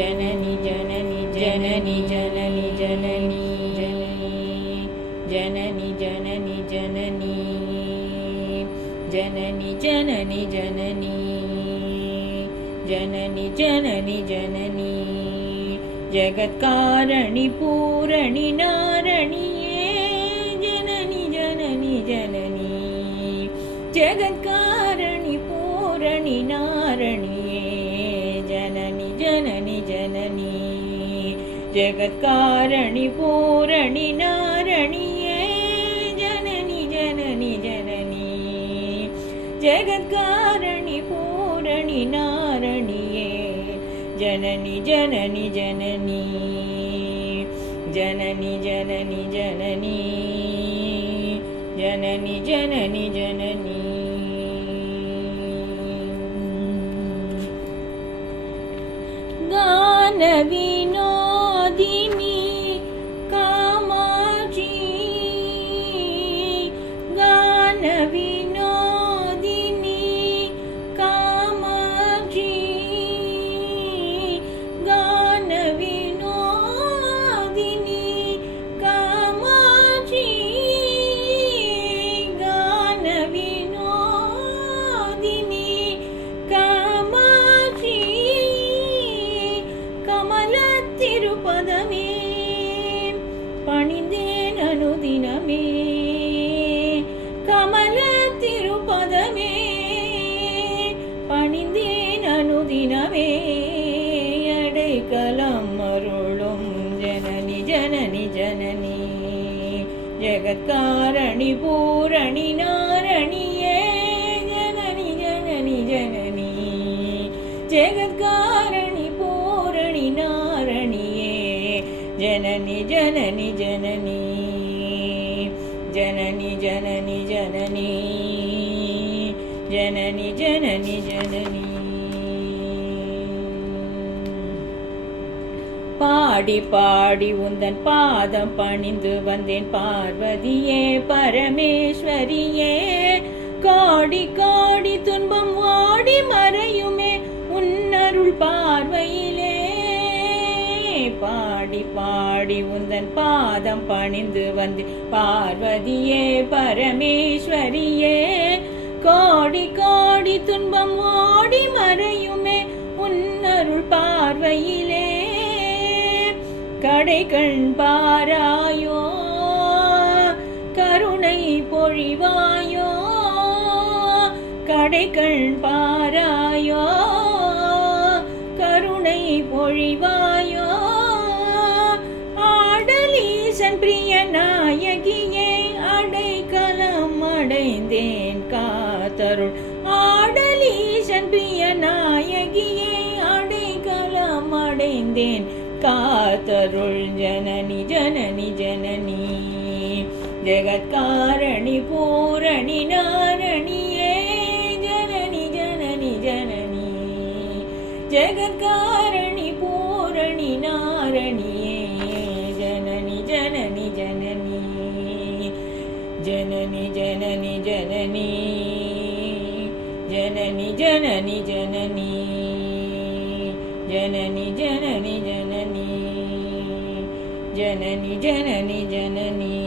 जननि जननि जननि जननि जननी जननि जननि जननी जननि जननि जननी जननि जननि जननी जगत्कारणि पूरणि पूरण जननि जननि जननी जगत्कारणि पूरणि नारी जगत्कारणि पूरणि नारणीये जननि जननि जननी जगत्कारणि पूरणि नारणीये जननि जननि जननी जननि जननि जननी जननि जननि जननी गानवी பணிந்தேன் அனுதினமே. கமலத்திருப்பதமே பணிந்தேன் அனுதினமே. அடைக்கலம் அருளும் ஜனனி ஜனனி ஜனனி. ஜெகத்காரணி பூரணி நாரணியே. ஜனனி ஜனனி ஜனனி. ஜெகத்காரணி ஜனனி ஜனனி. ஜனனி ஜனனி ஜனனி. ஜனனி ஜனனி ஜனனி. பாடி பாடி உந்தன் பாதம் பணிந்து வந்தேன் பார்வதியே பரமேஸ்வரியே. காடி காடி துன்பம் வாடி மறையுமே உன்னருள் பாடி பாடி உந்தன் பாதம் பணிந்து வந்து. பார்வதியே பரமேஸ்வரியே கோடி கோடி துன்பம் ஓடி மறையுமே உன்னருள் பார்வையிலே. கடை கண் பாராயோ கருணை பொழிவாயோ கடை கண் பாராயோ கருணை பொழிவாயோ. காத்தருள். ஆடலீசன் பிரிய நாயகியே அடைக்கலம் அடைந்தேன். காத்தருள் ஜனனி ஜனனி ஜனனி. ஜெகத்காரணி பூரணி நாரணியே. ஜனனி ஜனனி ஜனனி. ஜெகத்காரணி பூரணி நாரணியே. ஜனனி ஜனனி ஜனனி. ஜனனி ஜனனி ஜனனி. ஜனனி ஜனனி ஜனனி ஜனனி ஜனனி ஜனனி ஜனனி ஜனனி ஜனனி